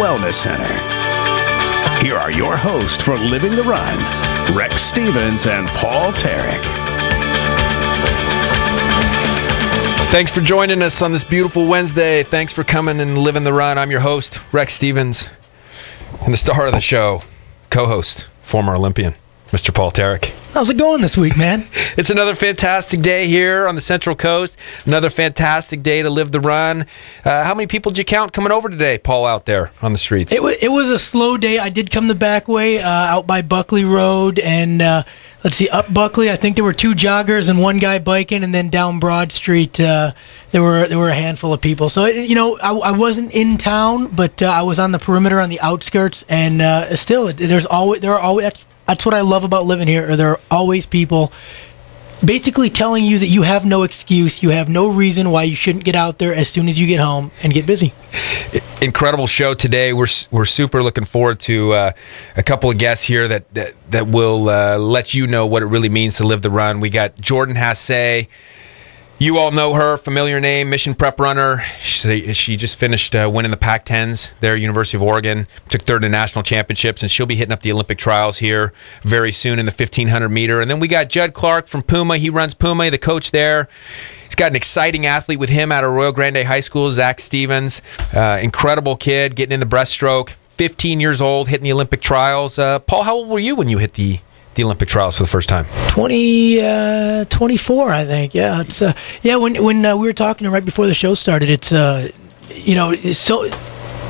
Wellness Center. Here are your hosts for Living the Run, Rex Stevens and Paul Terek. Thanks for joining us on this beautiful Wednesday. Thanks for coming and living the run. I'm your host, Rex Stevens, and the star of the show, co-host, former Olympian, Mr. Paul Terek. How's it going this week, man? It's another fantastic day here on the Central Coast. Another fantastic day to live the run. How many people did you count coming over today, Paul, out there on the streets? It was a slow day. I did come the back way out by Buckley Road and let's see, up Buckley. I think there were two joggers and one guy biking, and then down Broad Street there were a handful of people. So I wasn't in town, but I was on the perimeter on the outskirts, and still there are always. That's what I love about living here. There are always people basically telling you that you have no excuse, you have no reason why you shouldn't get out there as soon as you get home and get busy. Incredible show today. We're super looking forward to a couple of guests here that will let you know what it really means to live the run. We got Jordan Hasay. You all know her, familiar name, Mission Prep runner. She just finished winning the Pac-10s there at University of Oregon, took third in national championships, and she'll be hitting up the Olympic trials here very soon in the 1,500 meter. And then we got Jud Clark from Puma. He runs Puma, the coach there. He's got an exciting athlete with him out of Royal Grande High School, Zach Stevens. Incredible kid, getting in the breaststroke. 15 years old, hitting the Olympic trials. Paul, how old were you when you hit the Olympic trials for the first time? 24, I think. Yeah, it's when we were talking right before the show started, it's so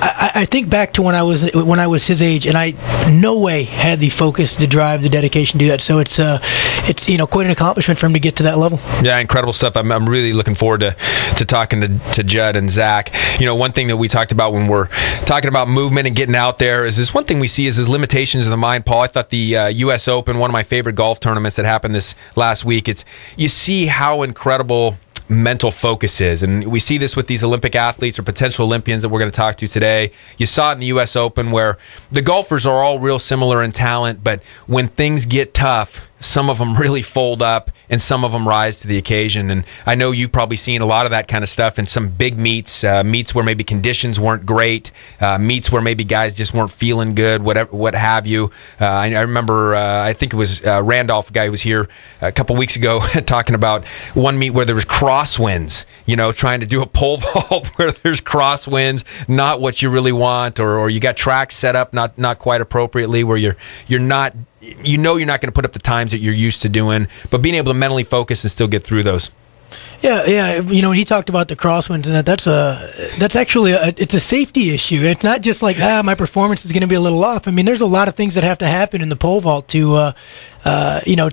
I think back to when I was his age, and I no way had the focus, the drive, the dedication to do that. So it's quite an accomplishment for him to get to that level. Yeah, incredible stuff. I'm really looking forward to talking to Jud and Zach. One thing that we talked about when we're talking about movement and getting out there is this one thing we see is his limitations of the mind. Paul, I thought the U.S. Open, one of my favorite golf tournaments that happened this last week, you see how incredible mental focus is. And we see this with these Olympic athletes or potential Olympians that we're going to talk to today. You saw it in the U.S. Open where the golfers are all real similar in talent, but when things get tough, some of them really fold up and some of them rise to the occasion. And I know you've probably seen a lot of that kind of stuff in some big meets where maybe conditions weren't great, meets where maybe guys just weren't feeling good, what have you. I remember, I think it was Randolph, a guy who was here a couple weeks ago, talking about one meet where there was crosswinds, trying to do a pole vault where there's crosswinds, not what you really want, or you got tracks set up not quite appropriately, where you're not. You're not going to put up the times that you're used to doing, but being able to mentally focus and still get through those. Yeah. When he talked about the crosswinds, and that's actually it's a safety issue. It's not just like my performance is going to be a little off. I mean, there's a lot of things that have to happen in the pole vault to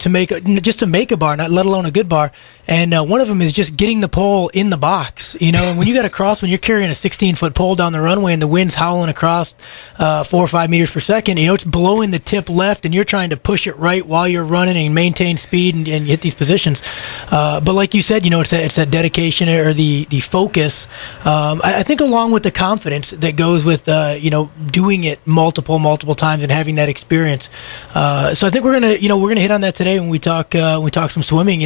make a bar, not let alone a good bar. And one of them is just getting the pole in the box. And when you got a crosswind, you're carrying a 16-foot pole down the runway, and the wind's howling across 4 or 5 meters per second. It's blowing the tip left, and you're trying to push it right while you're running and maintain speed and hit these positions. But like you said, it's that dedication or the focus. I think along with the confidence that goes with doing it multiple times and having that experience. So I think we're gonna hit on that today when we talk some swimming.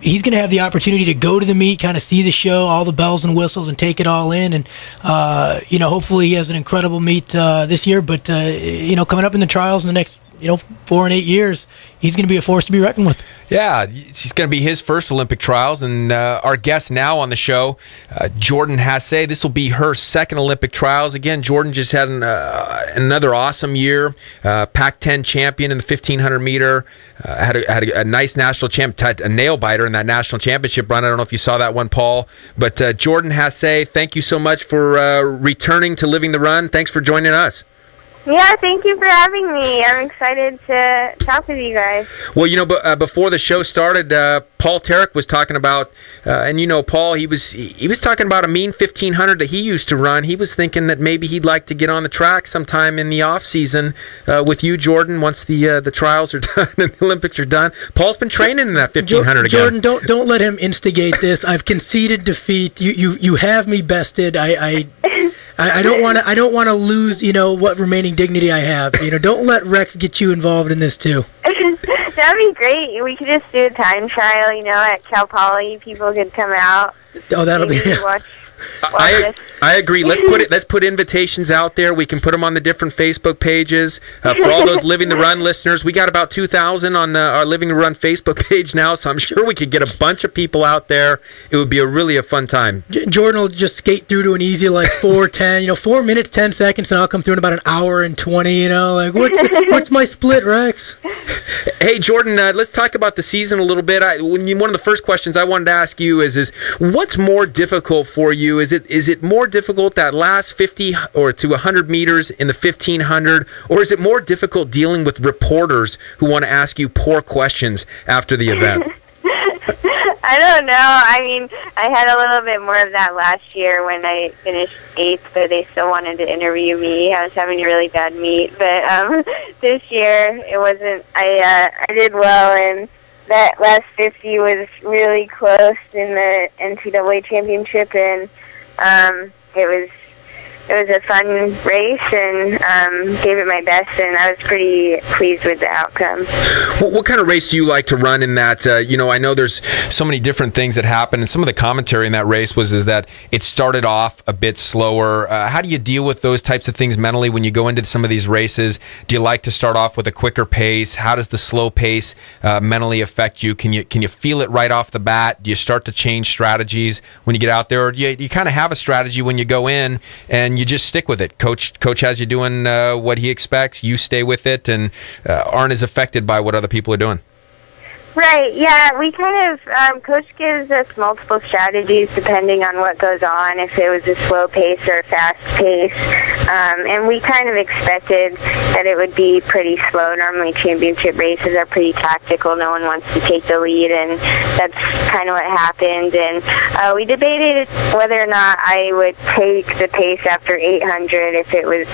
He's gonna have the opportunity to go to the meet, kind of see the show, all the bells and whistles, and take it all in. And hopefully he has an incredible meet this year. But coming up in the trials in the next 4 and 8 years, he's going to be a force to be reckoned with. Yeah, it's going to be his first Olympic trials, and our guest now on the show, Jordan Hasay. This will be her second Olympic trials. Again, Jordan just had another awesome year, Pac-10 champion in the 1,500 meter, had a nice national champ, a nail biter in that national championship run. I don't know if you saw that one, Paul, but Jordan Hasay, thank you so much for returning to Living the Run. Thanks for joining us. Yeah, thank you for having me. I'm excited to talk with you guys. Well, before the show started, Paul Terek was talking about, and Paul, he was talking about a mean 1,500 that he used to run. He was thinking that maybe he'd like to get on the track sometime in the off season with you, Jordan, once the trials are done and the Olympics are done. Paul's been training in that 1,500 again. Jordan, don't let him instigate this. I've conceded defeat. You have me bested. I don't want to lose, what remaining dignity I have. Don't let Rex get you involved in this too. That'd be great. We could just do a time trial, at Cal Poly. People could come out. Oh, that'll be. I agree. Let's put invitations out there. We can put them on the different Facebook pages for all those Living the Run listeners. We got about 2,000 on our Living the Run Facebook page now, so I'm sure we could get a bunch of people out there. It would be a fun time. Jordan will just skate through to an easy 4:10, 4 minutes 10 seconds, and I'll come through in about an hour and 20. What's my split, Rex? Hey Jordan, let's talk about the season a little bit. One of the first questions I wanted to ask you is what's more difficult for you? Is it more difficult that last 50 or to 100 meters in the 1500, or is it more difficult dealing with reporters who want to ask you poor questions after the event? I don't know. I mean, I had a little bit more of that last year when I finished 8th, but they still wanted to interview me. I was having a really bad meet, but this year it wasn't. I did well, and that last 50 was really close in the NCAA championship, and it was a fun race, and gave it my best, and I was pretty pleased with the outcome. What kind of race do you like to run in that? I know there's so many different things that happen, and some of the commentary in that race is that it started off a bit slower. How do you deal with those types of things mentally when you go into some of these races? Do you like to start off with a quicker pace? How does the slow pace mentally affect you? Can you feel it right off the bat? Do you start to change strategies when you get out there, or do you kind of have a strategy when you go in and you just stick with it? Coach has you doing what he expects. You stay with it and aren't as affected by what other people are doing. Right, yeah, we kind of, Coach gives us multiple strategies depending on what goes on, if it was a slow pace or a fast pace, and we kind of expected that it would be pretty slow. Normally championship races are pretty tactical. No one wants to take the lead, and that's kind of what happened, and we debated whether or not I would take the pace after 800 if it was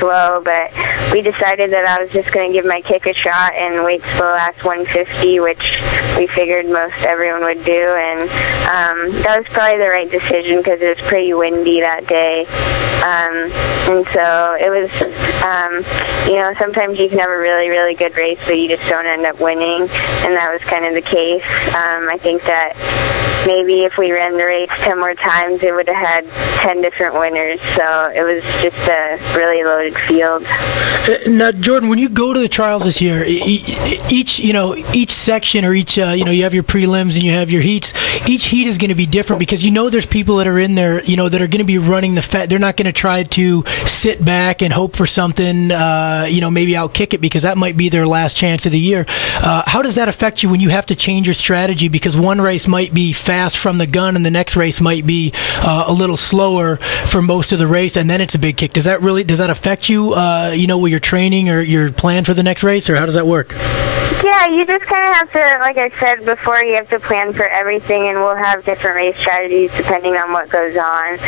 slow, but we decided that I was just going to give my kick a shot and wait till the last 150, which we figured most everyone would do, and that was probably the right decision because it was pretty windy that day, and so it was, sometimes you can have a really, really good race, but you just don't end up winning, and that was kind of the case. I think that maybe if we ran the race 10 more times, it would have had 10 different winners, so it was just a really loaded field. Now, Jordan, when you go to the trials this year, each section or each, you have your prelims and you have your heats. Each heat is going to be different because there's people that are in there, that are going to be running the fat. They're not going to try to sit back and hope for something, maybe outkick it because that might be their last chance of the year. How does that affect you when you have to change your strategy because one race might be fast from the gun and the next race might be a little slower for most of the race and then it's a big kick? Does that affect you, with your training or your plan for the next race, or how does that work? Yeah, you just kind of have to, like I said before, you have to plan for everything, and we'll have different race strategies depending on what goes on.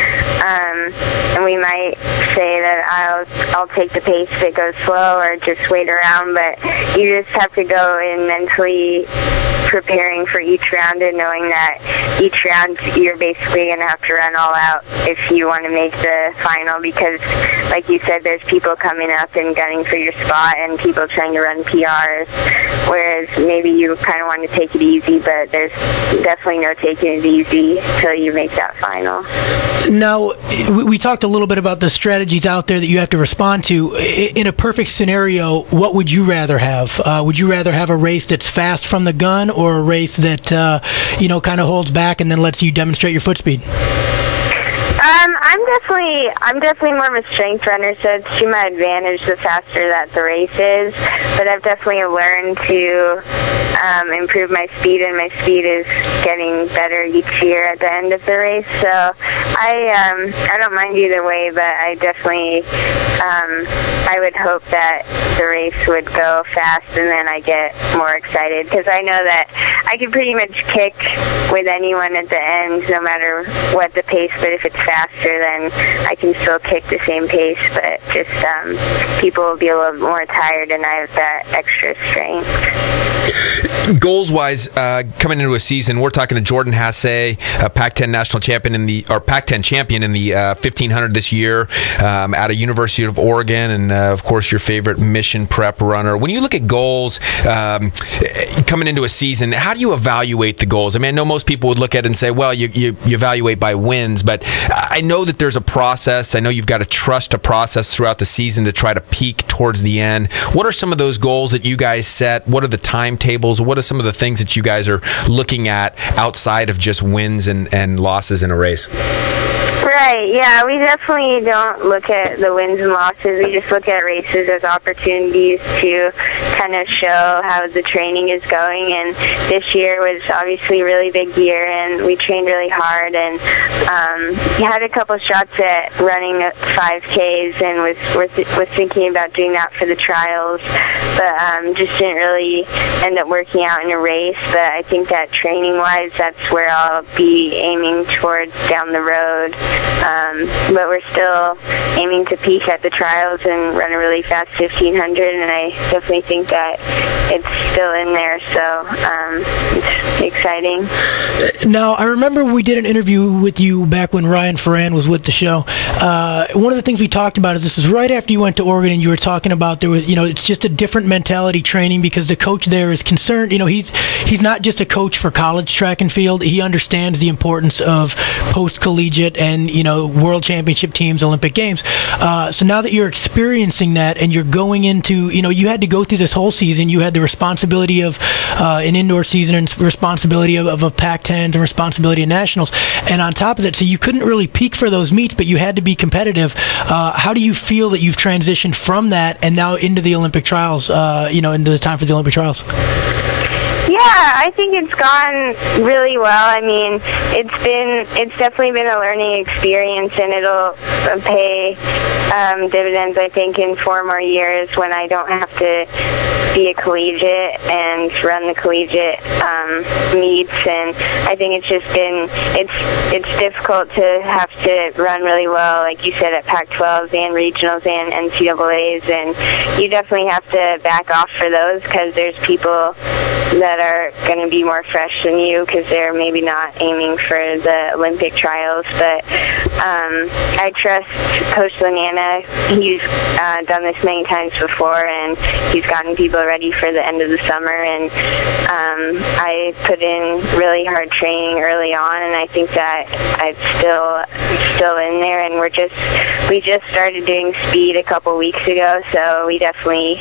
And we might say that I'll take the pace if it goes slow or just wait around, but you just have to go in mentally preparing for each round and knowing that each round you're basically going to have to run all out if you want to make the final because, like you said, there's people coming up and gunning for your spot and people trying to run PRs, whereas maybe you kind of want to take it easy, but there's definitely no taking it easy until you make that final. Now, we talked a little bit about the strategies out there that you have to respond to. In a perfect scenario, what would you rather have? Would you rather have a race that's fast from the gun or a race that, kind of holds back and then lets you demonstrate your foot speed? I'm definitely more of a strength runner, so it's to my advantage the faster that the race is. But I've definitely learned to improve my speed, and my speed is getting better each year at the end of the race. So I don't mind either way, but I definitely I would hope that the race would go fast, and then I get more excited because I know that I can pretty much kick with anyone at the end, no matter what the pace. But if it's faster, then I can still kick the same pace, but just people will be a little more tired, and I have that extra strength. Goals-wise, coming into a season, we're talking to Jordan Hasay, Pac-10 national champion Pac-10 champion in the 1500 this year, out of University of Oregon, and of course your favorite mission prep runner. When you look at goals coming into a season, how do you evaluate the goals? I mean, I know most people would look at it and say, well, you evaluate by wins, but I know that there's a process. I know you've got to trust a process throughout the season to try to peak towards the end. What are some of those goals that you guys set? What are the timetables? What are some of the things that you guys are looking at outside of just wins and losses in a race? Right, yeah, we definitely don't look at the wins and losses. We just look at races as opportunities to kind of show how the training is going, and this year was obviously a really big year, and we trained really hard, and we had a couple shots at running 5Ks and was thinking about doing that for the trials, but just didn't really end up working out in a race. But I think that training-wise, that's where I'll be aiming towards down the road. But we're still aiming to peak at the trials and run a really fast 1500, and I definitely think that it's still in there, so it's exciting. Now, I remember we did an interview with you back when Ryan Ferran was with the show. One of the things we talked about is this is right after you went to Oregon, and you were talking about there was, it's just a different mentality training because the coach there is concerned. He's not just a coach for college track and field. He understands the importance of post-collegiate and, world championship teams, Olympic Games. So now that you're experiencing that and you're going into, you had to go through this whole season. You had the responsibility of an indoor season and responsibility of a Pac-10s and responsibility of nationals. And on top of that, so you couldn't really peak for those meets, but you had to be competitive. How do you feel that you've transitioned from that and now into the Olympic trials, into the time for the Olympic trials? Yeah, I think it's gone really well. I mean, it's definitely been a learning experience, and it'll pay dividends, I think, in 4 more years when I don't have to be a collegiate and run the collegiate meets. And I think it's just been, it's difficult to have to run really well, like you said, at Pac-12s and regionals and NCAAs, and you definitely have to back off for those because there's people that are going to be more fresh than you because they're maybe not aiming for the Olympic trials. But I trust Coach Lanana. He's done this many times before, and he's gotten people ready for the end of the summer. And I put in really hard training early on, and I think that it's still in there. And we just started doing speed a couple weeks ago, so we definitely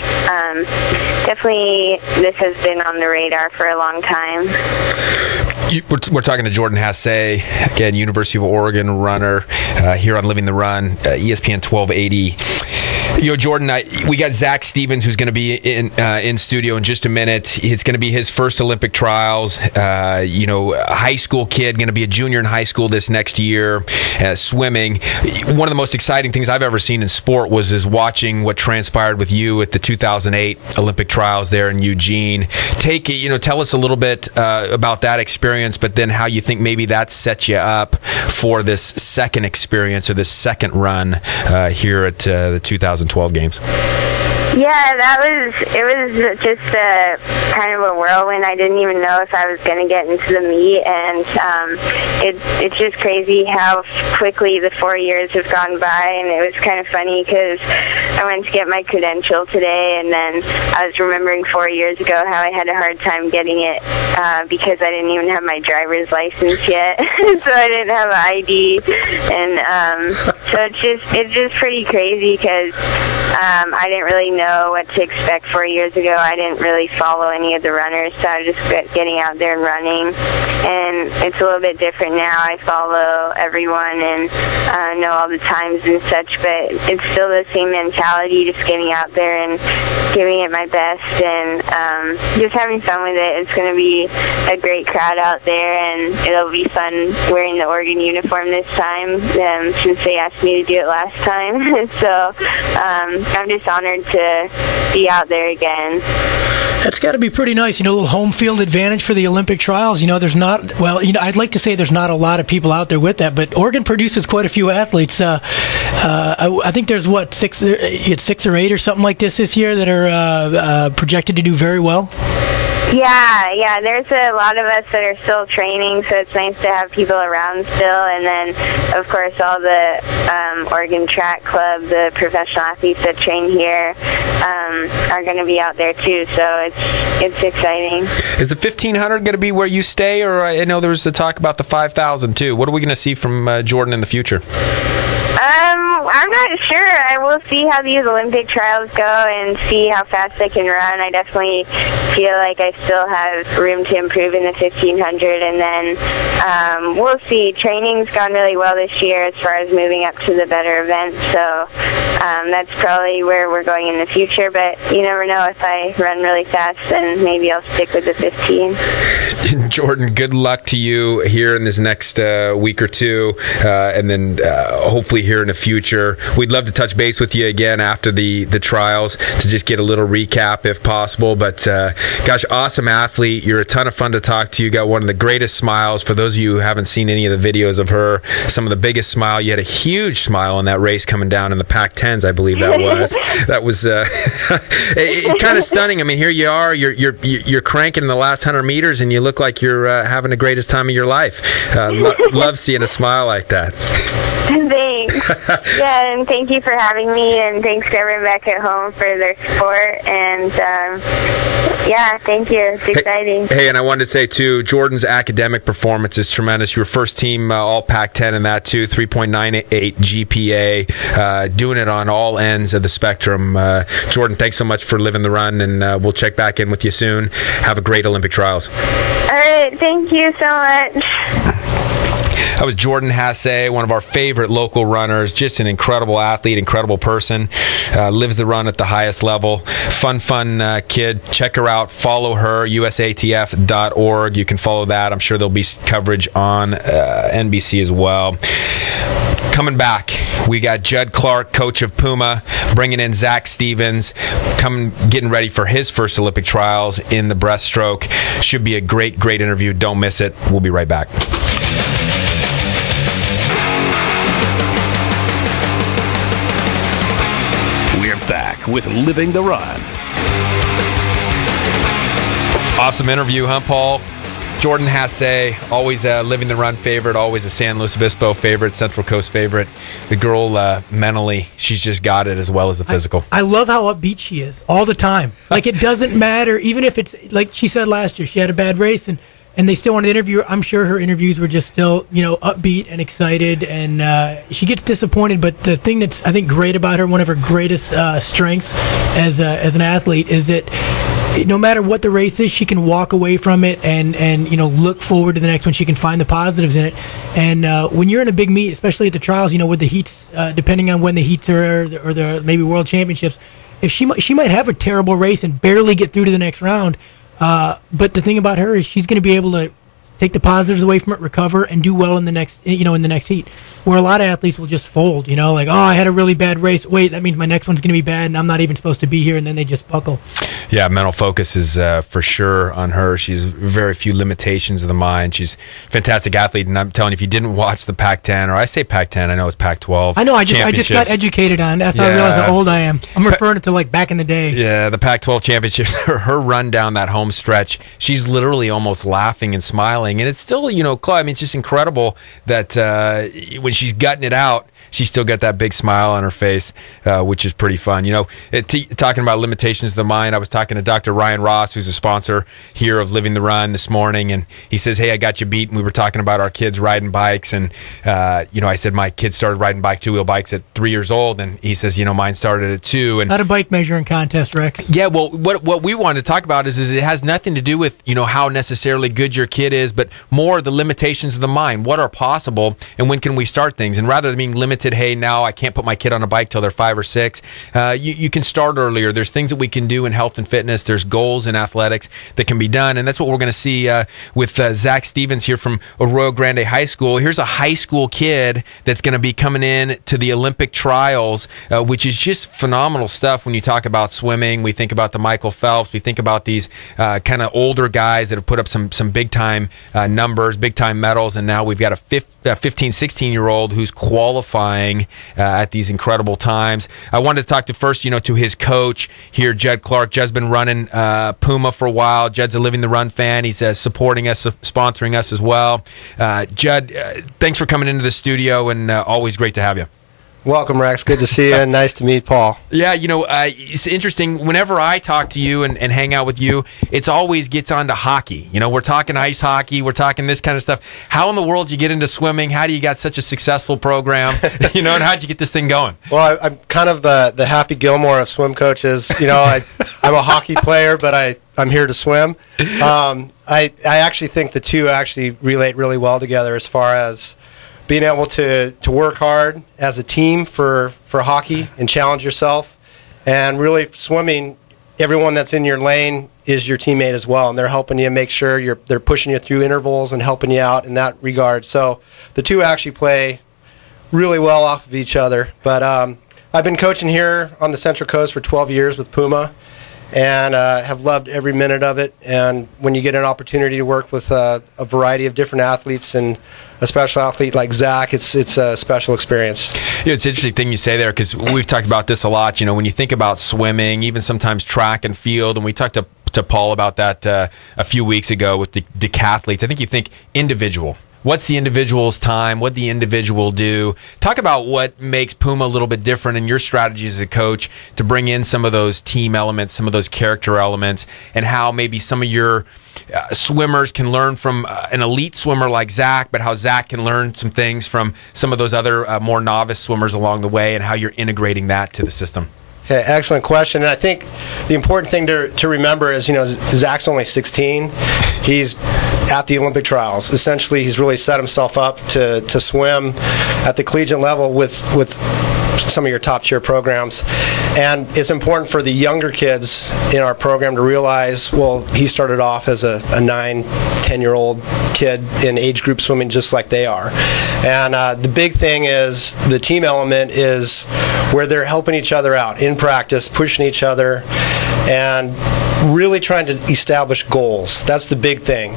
this has been on the radar for a long time. We're talking to Jordan Hasay, again, University of Oregon runner, here on Living the Run, ESPN 1280. Jordan, we got Zach Stevens, who's going to be in studio in just a minute. It's going to be his first Olympic trials. A high school kid, going to be a junior in high school this next year, swimming. One of the most exciting things I've ever seen in sport was watching what transpired with you at the 2008 Olympic trials there in Eugene. Tell us a little bit about that experience, but then how you think maybe that sets you up for this second experience or this second run here at the 2012 games. Yeah, it was just kind of a whirlwind. I didn't even know if I was going to get into the meet, and it's just crazy how quickly the 4 years have gone by. And it was kind of funny because I went to get my credential today, and then I was remembering 4 years ago how I had a hard time getting it because I didn't even have my driver's license yet, so I didn't have an ID, and so it's just pretty crazy because I didn't really know what to expect 4 years ago. I didn't really follow any of the runners, so I was just getting out there and running. And it's a little bit different now. I follow everyone and know all the times and such, but it's still the same mentality, just getting out there and giving it my best and just having fun with it. It's going to be a great crowd out there, and it'll be fun wearing the Oregon uniform this time since they asked me to do it last time. So I'm just honored to be out there again. That's got to be pretty nice, a little home field advantage for the Olympic trials. There's not, I'd like to say there's not a lot of people out there with that, but Oregon produces quite a few athletes. I think there's, 6 or 8 or something like this year that are projected to do very well? Yeah, there's a lot of us that are still training, so it's nice to have people around still. And then, of course, all the Oregon Track Club, the professional athletes that train here, are going to be out there too. So it's exciting. Is the 1500 going to be where you stay, or I know there was the talk about the 5000 too? What are we going to see from Jordan in the future? I'm not sure. I will see how these Olympic trials go and see how fast I can run. I definitely feel like I still have room to improve in the 1500, and then we'll see. Training's gone really well this year as far as moving up to the better events, so that's probably where we're going in the future, but you never know. If I run really fast, then maybe I'll stick with the 15. Jordan, good luck to you here in this next week or two, and then hopefully here in the future. We'd love to touch base with you again after the trials to just get a little recap if possible. But gosh, awesome athlete. You're a ton of fun to talk to. You got one of the greatest smiles. For those of you who haven't seen any of the videos of her, some of the biggest smile. You had a huge smile in that race coming down in the Pac-10s, I believe that was. That was kind of stunning. I mean, here you are. You're cranking in the last 100 meters, and you look like you're having the greatest time of your life. Love seeing a smile like that. Thanks. Yeah, and thank you for having me, and thanks to everyone back at home for their support. And yeah, thank you. It's exciting. Hey, and I wanted to say too, Jordan's academic performance is tremendous. You were first team all Pac-10 in that too, 3.98 GPA, doing it on all ends of the spectrum. Jordan, thanks so much for living the run, and we'll check back in with you soon. Have a great Olympic trials. All right, thank you so much. That was Jordan Hasay, one of our favorite local runners. Just an incredible athlete, incredible person. Lives the run at the highest level. Fun kid. Check her out. Follow her, usatf.org. You can follow that. I'm sure there'll be coverage on NBC as well. Coming back, we got Jud Clark, coach of Puma, bringing in Zach Stevens, getting ready for his first Olympic trials in the breaststroke. Should be a great interview. Don't miss it. We'll be right back. Back with Living the Run. Awesome interview, huh, Paul? Jordan Hasay, always a Living the Run favorite, always a San Luis Obispo favorite, Central Coast favorite. The girl, mentally, she's just got it as well as the physical. I love how upbeat she is all the time. Like, it doesn't matter, even if it's, like she said last year, she had a bad race, and they still wanted to interview her. I'm sure her interviews were just still, upbeat and excited, and she gets disappointed. But the thing that's, I think, great about her, one of her greatest strengths as an athlete, is that no matter what the race is, she can walk away from it and look forward to the next one. She can find the positives in it. And when you're in a big meet, especially at the trials, with the heats, depending on when the heats are or the maybe world championships, if she might have a terrible race and barely get through to the next round. But the thing about her is she's going to be able to take the positives away from it, recover, and do well in the next heat. Where a lot of athletes will just fold, like, oh, I had a really bad race. Wait, that means my next one's going to be bad, and I'm not even supposed to be here, and then they just buckle. Yeah, mental focus is for sure on her. She's very few limitations of the mind. She's a fantastic athlete, and I'm telling you, if you didn't watch the Pac-10, or I say Pac-10, I know it's Pac-12. I know, I just got educated on it. That's how I realized how old I am. I'm referring to like back in the day. Yeah, the Pac-12 championships, her run down that home stretch, she's literally almost laughing and smiling, and it's still, Claude, I mean, it's just incredible that when she's gutting it out, she's still got that big smile on her face, which is pretty fun. Talking about limitations of the mind, I was talking to Dr. Ryan Ross, who's a sponsor here of Living the Run this morning, and he says, hey, I got you beat, and we were talking about our kids riding bikes, and, I said my kids started riding two-wheel bikes at 3 years old, and he says, mine started at 2. And not a bike measuring contest, Rex. Yeah, well, what we wanted to talk about is it has nothing to do with, how necessarily good your kid is, but more the limitations of the mind. What are possible, and when can we start things? And rather than being limited, hey, now I can't put my kid on a bike till they're 5 or 6, you can start earlier. There's things that we can do in health and fitness. There's goals in athletics that can be done, and that's what we're going to see with Zach Stevens here from Arroyo Grande High School. Here's a high school kid that's going to be coming in to the Olympic trials, which is just phenomenal stuff. When you talk about swimming, we think about the Michael Phelps. We think about these kind of older guys that have put up some big-time numbers, big-time medals, and now we've got a 15, 16-year-old who's qualifying qualifying at these incredible times. I wanted to talk to first, to his coach here, Jud Clark. Jud's been running Puma for a while. Jud's a Living the Run fan. He's supporting us, sponsoring us as well. Jud, thanks for coming into the studio, and always great to have you. Welcome, Rex. Good to see you, and nice to meet Paul. Yeah, it's interesting. Whenever I talk to you and hang out with you, it's always gets on to hockey. We're talking ice hockey. We're talking this kind of stuff. How in the world did you get into swimming? How do you got such a successful program? And how'd you get this thing going? Well, I'm kind of the Happy Gilmore of swim coaches. I'm a hockey player, but I'm here to swim. I actually think the two actually relate really well together as far as being able to work hard as a team for hockey and challenge yourself, and really swimming, everyone that's in your lane is your teammate as well, and they're helping you make sure they're pushing you through intervals and helping you out in that regard. So the two actually play really well off of each other. But I've been coaching here on the Central Coast for 12 years with Puma, and have loved every minute of it. And when you get an opportunity to work with a variety of different athletes, and a special athlete like Zach, it's a special experience. It's an interesting thing you say there, because we've talked about this a lot. When you think about swimming, even sometimes track and field, and we talked to Paul about that a few weeks ago with the decathletes. I think you think individual. What's the individual's time? What'd the individual do? Talk about what makes Puma a little bit different in your strategies as a coach to bring in some of those team elements, some of those character elements, and how maybe some of your swimmers can learn from an elite swimmer like Zach, but how Zach can learn some things from some of those other more novice swimmers along the way, and how you're integrating that to the system. Okay, excellent question. And I think the important thing to remember is, Zach's only 16. He's at the Olympic trials. Essentially, he's really set himself up to swim at the collegiate level with some of your top-tier programs. And it's important for the younger kids in our program to realize, well, he started off as a 9, 10-year-old kid in age group swimming just like they are. And the big thing is the team element is where they're helping each other out in practice, pushing each other, and really trying to establish goals. That's the big thing.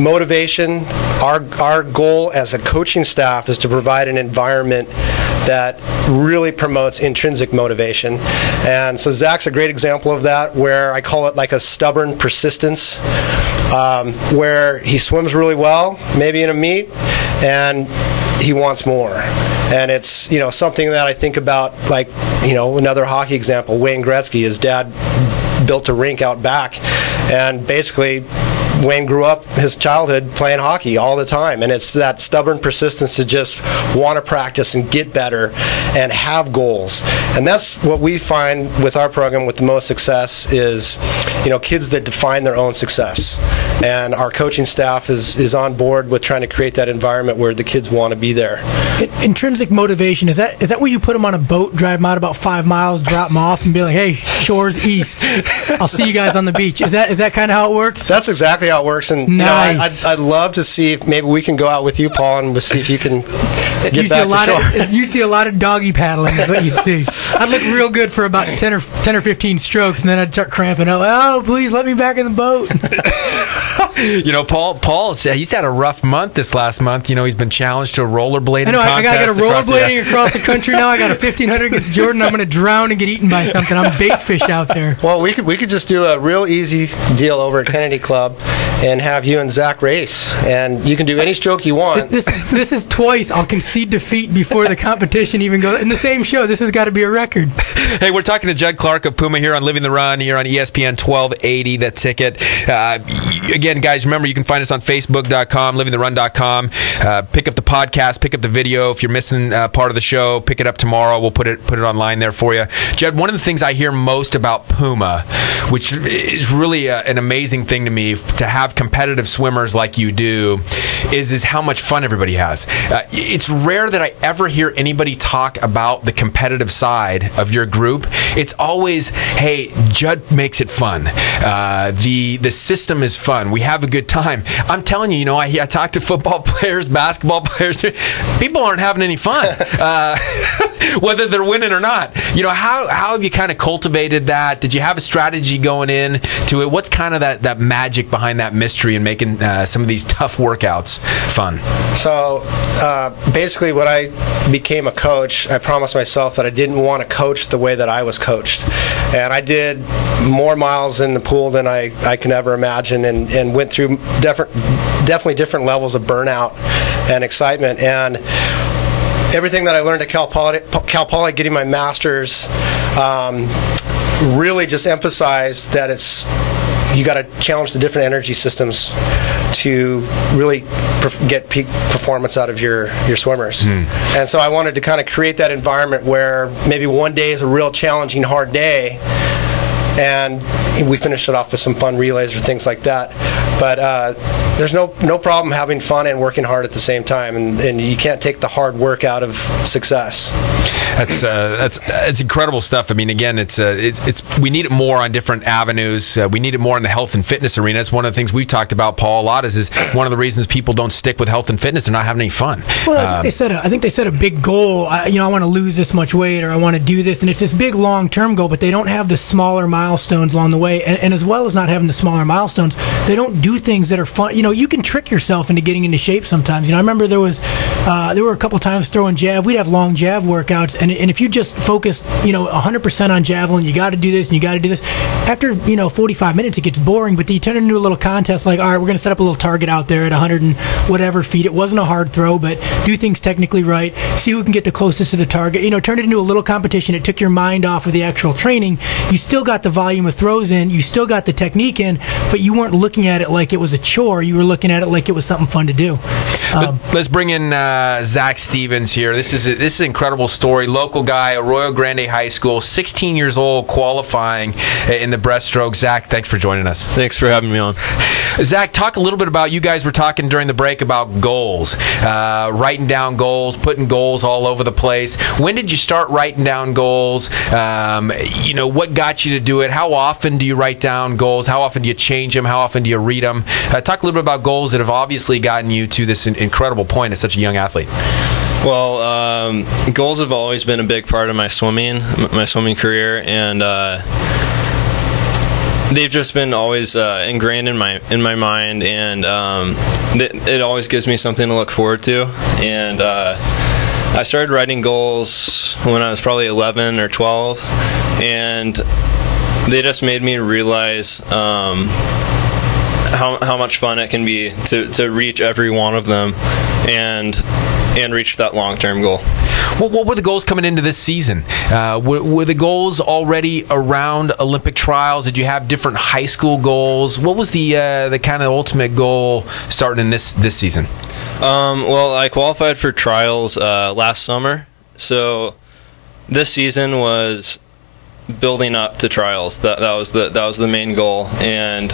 Motivation, our goal as a coaching staff is to provide an environment that really promotes intrinsic motivation. And so Zach's a great example of that, where I call it like a stubborn persistence, where he swims really well, maybe in a meet, and he wants more. And it's, something that I think about, like, another hockey example, Wayne Gretzky. His dad built a rink out back, and basically Wayne grew up his childhood playing hockey all the time, and it's that stubborn persistence to just want to practice and get better and have goals. And that's what we find with our program with the most success is, kids that define their own success. And our coaching staff is on board with trying to create that environment where the kids want to be there. Intrinsic motivation, is that where you put them on a boat, drive them out about 5 miles, drop them off, and be like, hey, shores east, I'll see you guys on the beach? Is that kind of how it works? That's exactly how it works. And nice. I'd love to see if maybe we can go out with you, Paul, and we'll see if you can get back to shore. You see a lot of doggy paddling is what you'd see. I'd look real good for about 10 or 15 strokes, and then I'd start cramping up. Oh, please let me back in the boat. Paul said he's had a rough month this last month. He's been challenged to a rollerblading contest. I got a rollerblading across the country now. I got a 1500 against Jordan. I'm going to drown and get eaten by something. I'm bait fish out there. Well, we could just do a real easy deal over at Kennedy Club and have you and Zach race, and you can do any stroke you want. This is twice. I'll concede defeat before the competition even goes. In the same show, this has got to be a record. Hey, we're talking to Jud Clark of Puma here on Living the Run, here on ESPN 1280, The Ticket. Again, guys, remember you can find us on Facebook.com, livingtherun.com. Pick up the podcast, pick up the video. If you're missing part of the show, pick it up tomorrow. We'll put it online there for you. Jud, one of the things I hear most about Puma, which is really an amazing thing to me, to have competitive swimmers like you do, is how much fun everybody has. It's rare that I ever hear anybody talk about the competitive side of your group. It's always, hey, Jud makes it fun. The system is fun. We have a good time. I'm telling you, I talk to football players, basketball players. People aren't having any fun, whether they're winning or not. How have you kind of cultivated that? Did you have a strategy going in to it? What's kind of that magic behind that mystery and making some of these tough workouts fun? So basically when I became a coach, I promised myself that I didn't want to coach the way that I was coached. And I did more miles in the pool than I can ever imagine, and went through definitely different levels of burnout and excitement. And everything that I learned at Cal Poly, getting my master's, really just emphasized that you got to challenge the different energy systems to really get peak performance out of your swimmers. And so I wanted to kind of create that environment where maybe one day is a real challenging, hard day, and we finished it off with some fun relays or things like that. But there's no problem having fun and working hard at the same time, and you can't take the hard work out of success. That's incredible stuff. I mean, again, it's we need it more on different avenues. We need it more in the health and fitness arena. It's one of the things we've talked about, Paul, a lot. Is one of the reasons people don't stick with health and fitness. They're not having any fun. Well, I think they set a big goal. I want to lose this much weight, or I want to do this, and it's this big long-term goal. But they don't have the smaller milestones along the way, and as well as not having the smaller milestones, they don't do things that are fun. You can trick yourself into getting into shape sometimes. I remember there were a couple times throwing jav. We'd have long jav workouts, and if you just focus 100% on javelin, you got to do this and you got to do this. After 45 minutes, it gets boring. But you turn it into a little contest, like, all right, we're going to set up a little target out there at 100 and whatever feet. It wasn't a hard throw, but do things technically right. See who can get the closest to the target. Turn it into a little competition. It took your mind off of the actual training. You still got the volume of throws in. You still got the technique in, but you weren't looking at it like it was a chore. You were looking at it like it was something fun to do. Let's bring in Zach Stevens here. This is an incredible story. Local guy, Arroyo Grande High School, 16 years old, qualifying in the breaststroke. Zach, thanks for joining us. Thanks for having me on. Zach, talk a little bit about, you guys were talking during the break about goals, writing down goals, putting goals all over the place. When did you start writing down goals? What got you to do it? How often do you write down goals? How often do you change them? How often do you read them? Talk a little bit about goals that have obviously gotten you to this incredible point as such a young athlete. Well, goals have always been a big part of my swimming career, and they've just been always ingrained in my mind, and it always gives me something to look forward to. And I started writing goals when I was probably 11 or 12, and they just made me realize how much fun it can be to reach every one of them and reach that long-term goal. What were the goals coming into this season? Were the goals already around Olympic trials? Did you have different high school goals? What was the kind of ultimate goal starting in this season? Well, I qualified for trials last summer, so this season was building up to trials. That was the main goal, and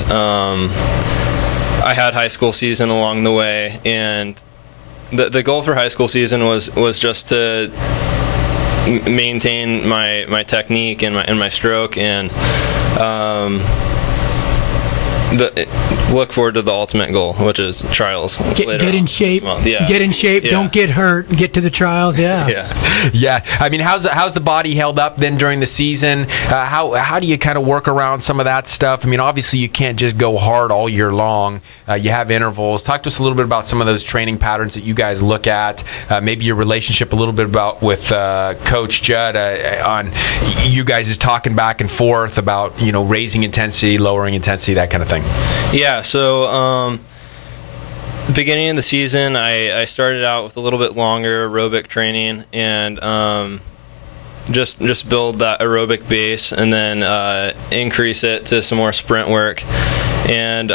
I had high school season along the way, and the goal for high school season was just to maintain my technique and my stroke, and look forward to the ultimate goal, which is trials. Get in shape. Yeah. Get in shape. Yeah. Don't get hurt. Get to the trials. Yeah. Yeah. I mean, how's the body held up then during the season? How do you kind of work around some of that stuff? I mean, obviously you can't just go hard all year long. You have intervals. Talk to us a little bit about some of those training patterns that you guys look at. Maybe your relationship a little bit with Coach Jud on you guys is talking back and forth about raising intensity, lowering intensity, that kind of thing. Yeah, so beginning of the season, I started out with a little bit longer aerobic training, and just build that aerobic base, and then increase it to some more sprint work. And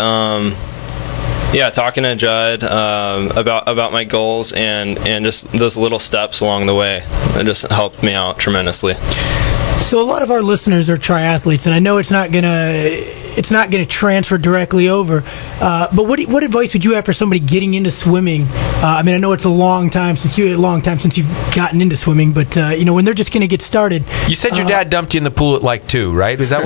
talking to Jud about my goals and just those little steps along the way, it just helped me out tremendously. So a lot of our listeners are triathletes, and I know it's not gonna transfer directly over. But what advice would you have for somebody getting into swimming? I mean, I know it's a long time since you've gotten into swimming, but when they're just gonna get started. You said your dad dumped you in the pool at like 2, right? Was that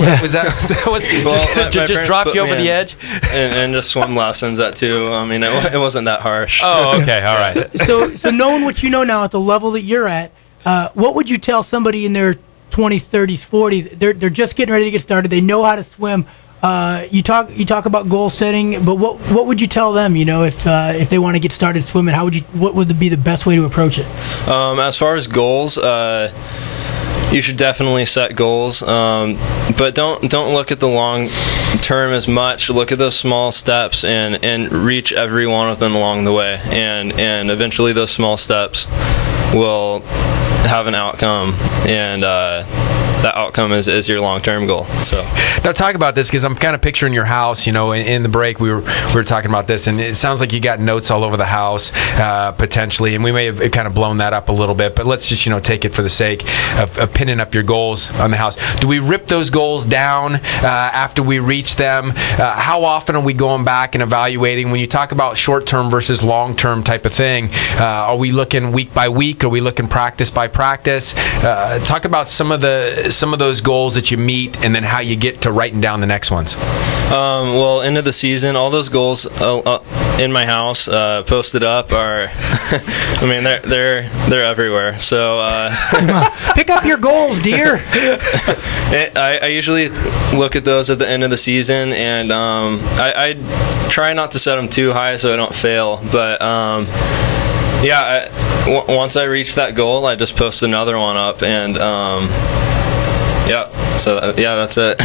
just dropped you over the edge? And just swim lessons at 2. I mean, it wasn't that harsh. Oh, okay, all right. So knowing what you know now at the level that you're at, what would you tell somebody in their 20s, 30s, 40s? They're just getting ready to get started. They know how to swim. You talk about goal setting, but what would you tell them? If they want to get started swimming, what would be the best way to approach it? As far as goals, you should definitely set goals, but don't look at the long term as much. Look at those small steps and reach every one of them along the way, and eventually those small steps will have an outcome, and that outcome is your long-term goal. So now talk about this, because I'm kind of picturing your house. In the break we were talking about this, and it sounds like you got notes all over the house, potentially, and we may have kind of blown that up a little bit, but let's just take it for the sake of pinning up your goals on the house. Do we rip those goals down after we reach them? How often are we going back and evaluating? When you talk about short-term versus long-term type of thing, are we looking week by week? Are we looking practice by practice? Talk about some of those goals that you meet, and then how you get to writing down the next ones. Well, end of the season, all those goals in my house posted up are, I mean, they're everywhere. So pick up your goals, dear. I usually look at those at the end of the season, and I try not to set them too high so I don't fail. But once I reach that goal, I just post another one up, and that's it.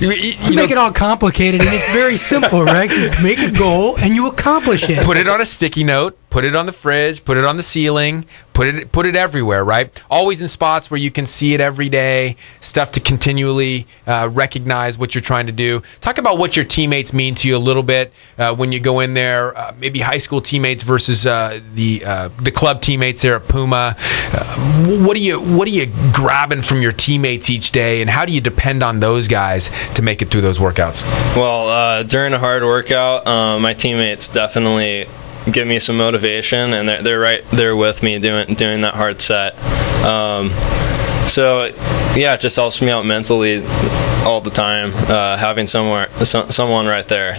You make it all complicated, and it's very simple, right? You make a goal and you accomplish it. Put it on a sticky note, put it on the fridge, put it on the ceiling, put it everywhere, right? Always in spots where you can see it every day, stuff to continually recognize what you're trying to do. Talk about what your teammates mean to you a little bit when you go in there, maybe high school teammates versus the club teammates there at Puma. What are you grabbing from your teammates each day, and how do you depend on those guys to make it through those workouts? Well, during a hard workout, my teammates definitely give me some motivation, and they're right there with me doing that hard set. So yeah, it just helps me out mentally all the time, having someone right there,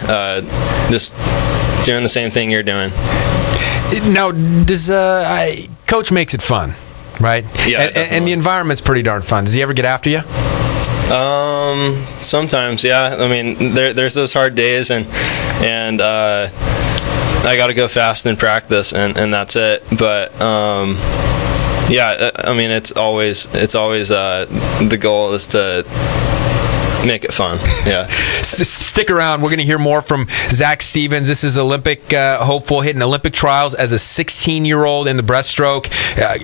just doing the same thing you're doing. Now, does Coach makes it fun, right? Yeah, and the environment's pretty darn fun. Does he ever get after you? Sometimes, yeah. I mean, there's those hard days, and I got to go fast in practice, and that's it. But yeah, I mean, it's always the goal is to make it fun. Yeah. Stick around. We're going to hear more from Zach Stevens. This is Olympic hopeful, hitting Olympic trials as a 16-year-old in the breaststroke.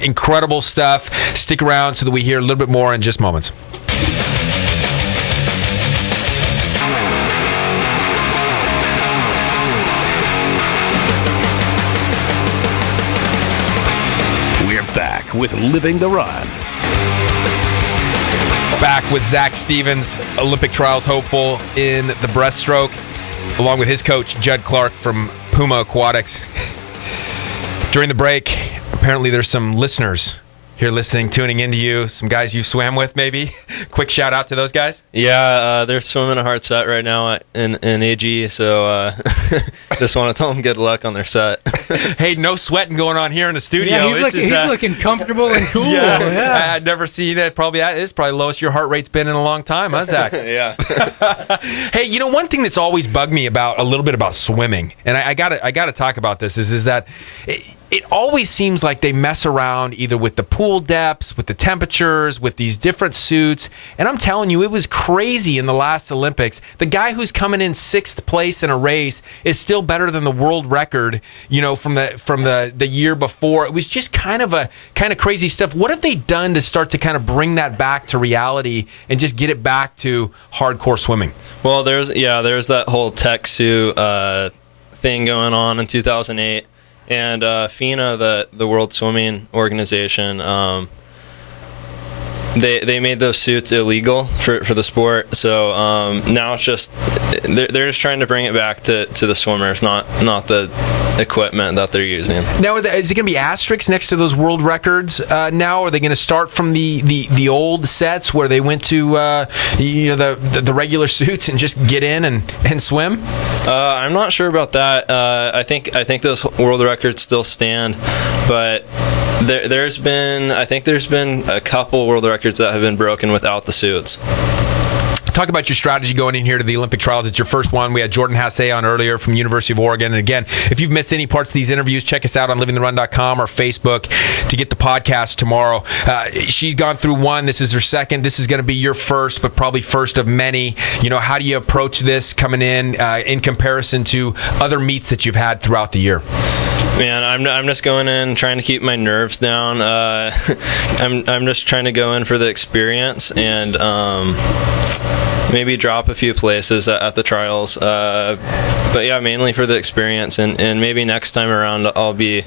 Incredible stuff. Stick around so that we hear a little bit more in just moments. Back with Living the Run. Back with Zach Stevens, Olympic trials hopeful in the breaststroke, along with his coach, Jud Clark from Puma Aquatics. During the break, apparently there's some listeners here listening, tuning into you, some guys you swam with maybe. Quick shout out to those guys. Yeah, they're swimming a hard set right now in AG, so just want to tell them good luck on their set. Hey, no sweating going on here in the studio. Yeah, he's looking comfortable and cool. Yeah. I'd never seen it. It's probably the lowest your heart rate's been in a long time, huh, Zach? Yeah. Hey, one thing that's always bugged me a little bit about swimming, and I gotta talk about this, is that it always seems like they mess around either with the pool depths, with the temperatures, with these different suits. And I'm telling you, it was crazy in the last Olympics. The guy who's coming in 6th place in a race is still better than the world record, from the year before. It was just kind of crazy stuff. What have they done to start to kind of bring that back to reality and just get it back to hardcore swimming? Well, there's that whole tech suit thing going on in 2008. And FINA, the World Swimming Organization, they made those suits illegal for the sport. So now it's just they're just trying to bring it back to the swimmers, not the equipment that they're using. Now, is it going to be asterisks next to those world records now? Are they going to start from the old sets where they went to the regular suits and just get in and swim? I'm not sure about that. I think those world records still stand, but there's been a couple world records that have been broken without the suits. talk about your strategy going in here to the Olympic trials. It's your first one. We had Jordan Hasay on earlier from University of Oregon. And again, if you've missed any parts of these interviews, check us out on livingtherun.com or Facebook to get the podcast tomorrow. She's gone through one. This is her second. This is going to be your first, but probably first of many. You know, how do you approach this coming in comparison to other meets that you've had throughout the year? Man, I'm just going in trying to keep my nerves down. I'm just trying to go in for the experience and maybe drop a few places at the trials. But yeah, mainly for the experience, and maybe next time around I'll be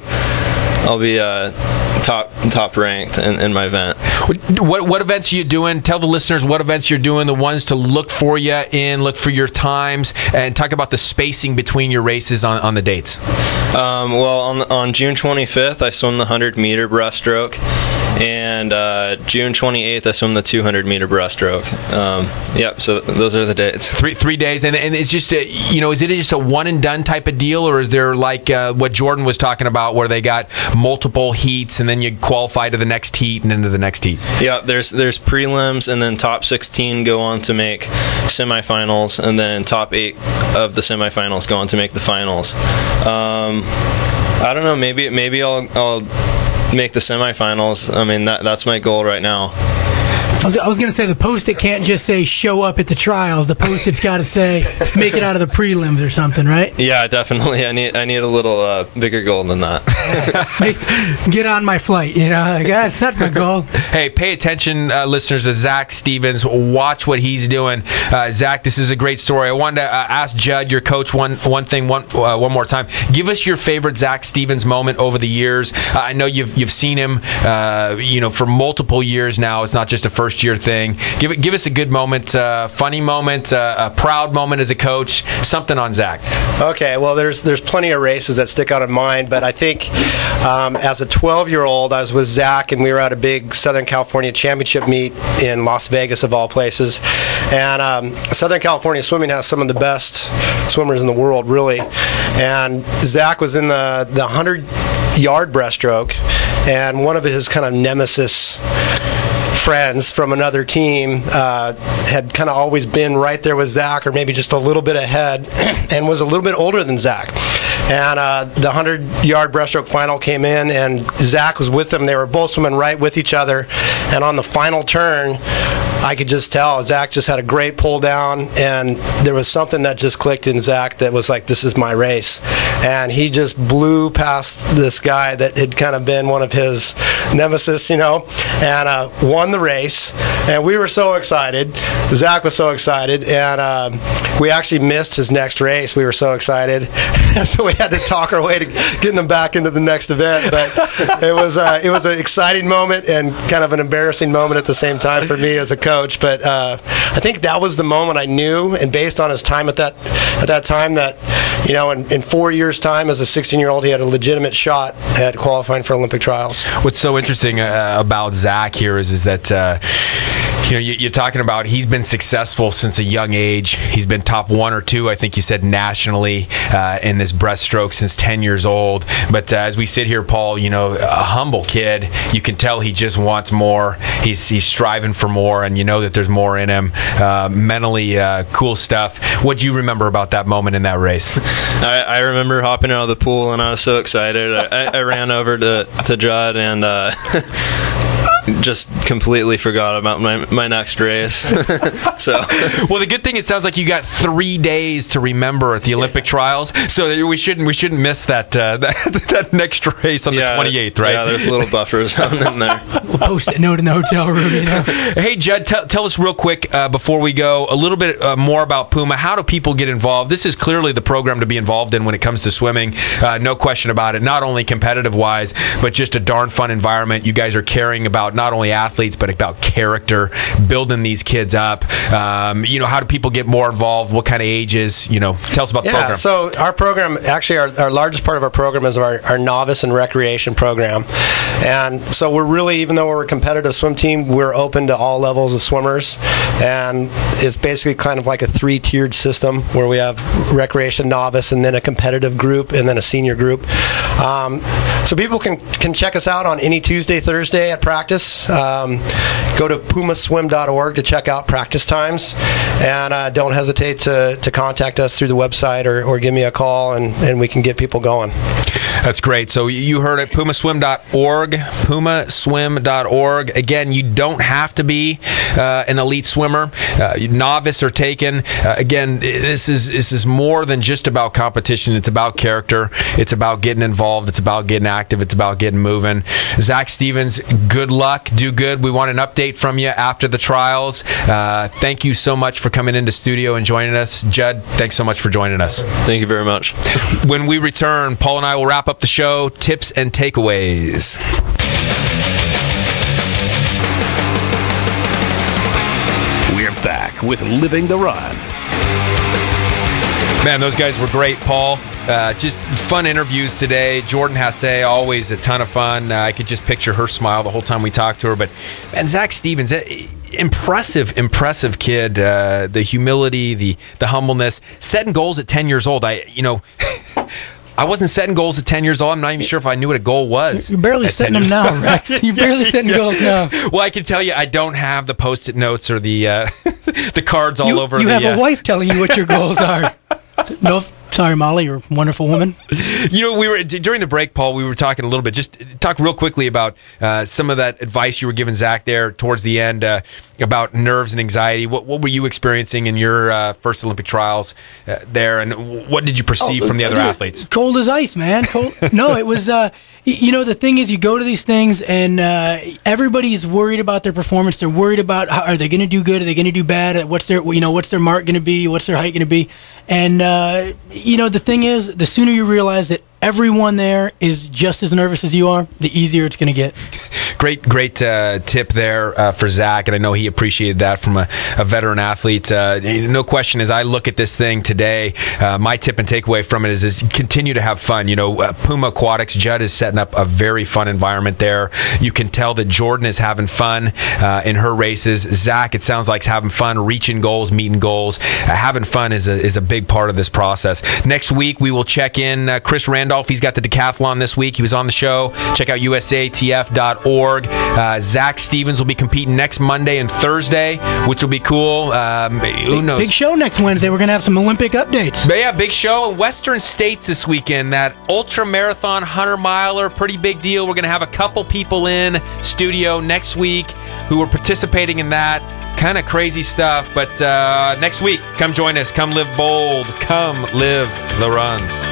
top ranked in my event. What events are you doing? Tell the listeners what events you're doing, the ones to look for you in, look for your times, and talk about the spacing between your races on the dates. Well, on June 25th, I swim the 100-meter breaststroke, and June 28th, I swim the 200-meter breaststroke. Yep, so those are the dates. Three days, and it's just is it just a one-and-done type of deal, or is there like what Jordan was talking about, where they got multiple heats, and then you qualify to the next heat and into the next heat? Yeah, there's prelims, and then top 16 go on to make semifinals, and then top 8 of the semifinals go on to make the finals. I don't know. Maybe I'll make the semifinals. I mean, that's my goal right now. I was going to say the post-it can't just say show up at the trials. The post-it's got to say make it out of the prelims or something, right? Yeah, definitely. I need a little bigger goal than that. Get on my flight, like, that's not my goal. Hey, pay attention, listeners, to Zach Stevens. Watch what he's doing. Zach, this is a great story. I wanted to ask Jud, your coach, one more time. Give us your favorite Zach Stevens moment over the years. I know you've seen him, for multiple years now. It's not just a first-year thing. Give us a good moment, funny moment, a proud moment as a coach, something on Zach. Okay, well, there's plenty of races that stick out in mind, but I think as a 12-year-old, I was with Zach, and we were at a big Southern California championship meet in Las Vegas, of all places. And Southern California swimming has some of the best swimmers in the world, really. And Zach was in the 100-yard breaststroke, and one of his kind of nemesis friends from another team had kind of always been right there with Zach, or maybe just a little bit ahead, and was a little bit older than Zach. And the 100-yard breaststroke final came in, and Zach was with them. They were both swimming right with each other. And on the final turn, I could just tell Zach just had a great pull down, and there was something that just clicked in Zach that was like, this is my race. And he just blew past this guy that had kind of been one of his nemesis, and won the race. And we were so excited. Zach was so excited, and we actually missed his next race. We were so excited. So we had to talk our way to getting him back into the next event. But it was an exciting moment and kind of an embarrassing moment at the same time for me as a coach. But I think that was the moment I knew, and based on his time at that time, that in 4 years' time as a 16-year-old, he had a legitimate shot at qualifying for Olympic trials. What's so interesting about Zach here is that you're talking about he's been successful since a young age. He's been top 1 or 2, I think you said, nationally in this breaststroke since 10 years old. But as we sit here, Paul, a humble kid. You can tell he just wants more. He's striving for more, and you know that there's more in him. Mentally, cool stuff. What do you remember about that moment in that race? I remember hopping out of the pool, and I was so excited. I ran over to Jud and just completely forgot about my next race. So, well, the good thing, it sounds like you got 3 days to remember at the Olympic trials, so we shouldn't miss that next race on the 28th, right? Yeah, there's a little buffer zone in there. Post-it note in the hotel room. Hey, Jud, tell us real quick before we go a little bit more about Puma. How do people get involved? This is clearly the program to be involved in when it comes to swimming. No question about it. Not only competitive-wise, but just a darn fun environment. You guys are caring about not only athletes, but about character, building these kids up. How do people get more involved? What kind of ages? Tell us about the program. Yeah, so our program, actually our largest part of our program is our novice and recreation program. And so we're really, even though we're a competitive swim team, we're open to all levels of swimmers. And it's basically kind of like a 3-tiered system where we have recreation, novice, and then a competitive group, and then a senior group. So people can check us out on any Tuesday, Thursday at practice. Go to pumaswim.org to check out practice times. And don't hesitate to contact us through the website or give me a call, and we can get people going. That's great. So you heard it, pumaswim.org, pumaswim.org. Again, you don't have to be an elite swimmer. Novice or taken. Again, this is more than just about competition. It's about character. It's about getting involved. It's about getting active. It's about getting moving. Zach Stevens, good luck. Do good. We want an update from you after the trials. Thank you so much for coming into studio and joining us. Jud, thanks so much for joining us. Thank you very much. When we return, Paul and I will wrap up the show. Tips and takeaways. We're back with Living the Run. Man, those guys were great, Paul. Just fun interviews today. Jordan Hasay, always a ton of fun. I could just picture her smile the whole time we talked to her. But, man, Zach Stevens, impressive kid. The humility, the humbleness. Setting goals at 10 years old. I wasn't setting goals at 10 years old. I'm not even sure if I knew what a goal was. You're barely setting them now, Rex. You're barely setting goals now. Well, I can tell you I don't have the Post-it notes or the the cards all over. You have a wife telling you what your goals are. No, sorry, Molly, you're a wonderful woman. We were during the break, Paul. We were talking a little bit. Just talk real quickly about some of that advice you were giving Zach there towards the end about nerves and anxiety. What were you experiencing in your first Olympic trials there, and what did you perceive from the other athletes? Cold as ice, man. Cold. No, it was. The thing is, you go to these things, and everybody's worried about their performance. They're worried about are they going to do good? Are they going to do bad? What's their mark going to be? What's their height going to be? And the thing is, the sooner you realize that everyone there is just as nervous as you are, the easier it's going to get. Great tip there for Zach, and I know he appreciated that from a veteran athlete. No question, as I look at this thing today, my tip and takeaway from it is continue to have fun. Puma Aquatics, Jud is setting up a very fun environment there. You can tell that Jordan is having fun in her races. Zach, it sounds like, is having fun, reaching goals, meeting goals. Having fun is a big part of this process. Next week, we will check in Chris Randolph. He's got the decathlon this week. He was on the show. Check out usatf.org. Zach Stevens will be competing next Monday and Thursday, which will be cool. Who knows? Big show next Wednesday. We're going to have some Olympic updates. But yeah, big show in Western States this weekend. That ultra marathon 100-miler, pretty big deal. We're going to have a couple people in studio next week who are participating in that. Kind of crazy stuff. But next week, come join us. Come live bold. Come live the run.